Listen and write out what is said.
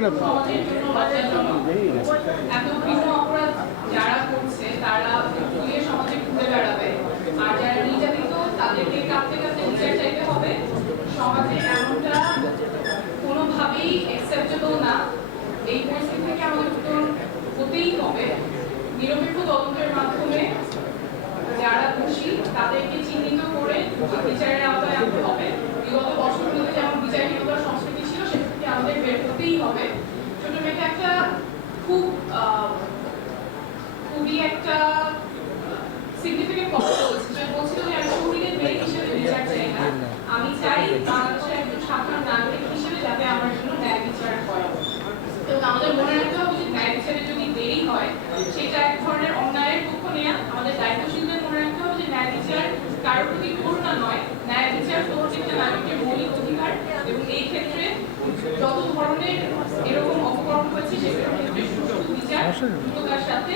বলেন আপনি। সমাজের জন্য বাঁচার জন্য এত ভিন্ন অপরাধ যারা করছে তারা ঘুরে সমাজে ঘুরে বেড়াবে, আর যারা নির্যাতিত তাদেরকে কাঁদতে কাঁদতে বিচার চাইতে হবে। সমাজে এমনটা কোনোভাবেই অ্যাকসেপ্টেবল না। এই পরিস্থিতি থেকে আমাদের উত্তরণ হতেই হবে। নিরপেক্ষ তদন্তের মাধ্যমে যারা দোষী তাদেরকে চিহ্নিত করে বিচারের আওতায় আনতে হবে। বিগত বছরগুলোতে যেমন বিচারহীনতার সংস্কৃতি ছিল, সেটা থেকে আমাদের বের হতেই হবে। ছোট মেয়েটা একটা খুবই একটা সিগনিফিকেন্ট কথা বলছিল যে আমি শহীদের মেয়ে হিসেবে বিচার চাই না, আমি চাই বাংলাদেশের একজন সাধারণ নাগরিক হিসেবে যাতে আমার জন্য ন্যায় বিচার হয়। এবং আমাদের মনে রাখতে হবে যে ন্যায় বিচারে যদি দেরি হয় সেটা এক ধরনের অন্যায়ের পক্ষ নেওয়া। আমাদের দায়িত্বশীলদের মনে রাখতে হবে যে ন্যায় বিচার কারোর প্রতি করুণা নয়, ন্যায় বিচার প্রত্যেকটা নাগরিকের মৌলিক অধিকার। এবং এই ক্ষেত্রে যত ধরনের এরকম অপকর্ম হয়েছে সেগুলোর ক্ষেত্রে সুষ্ঠু বিচার দ্রুততার সাথে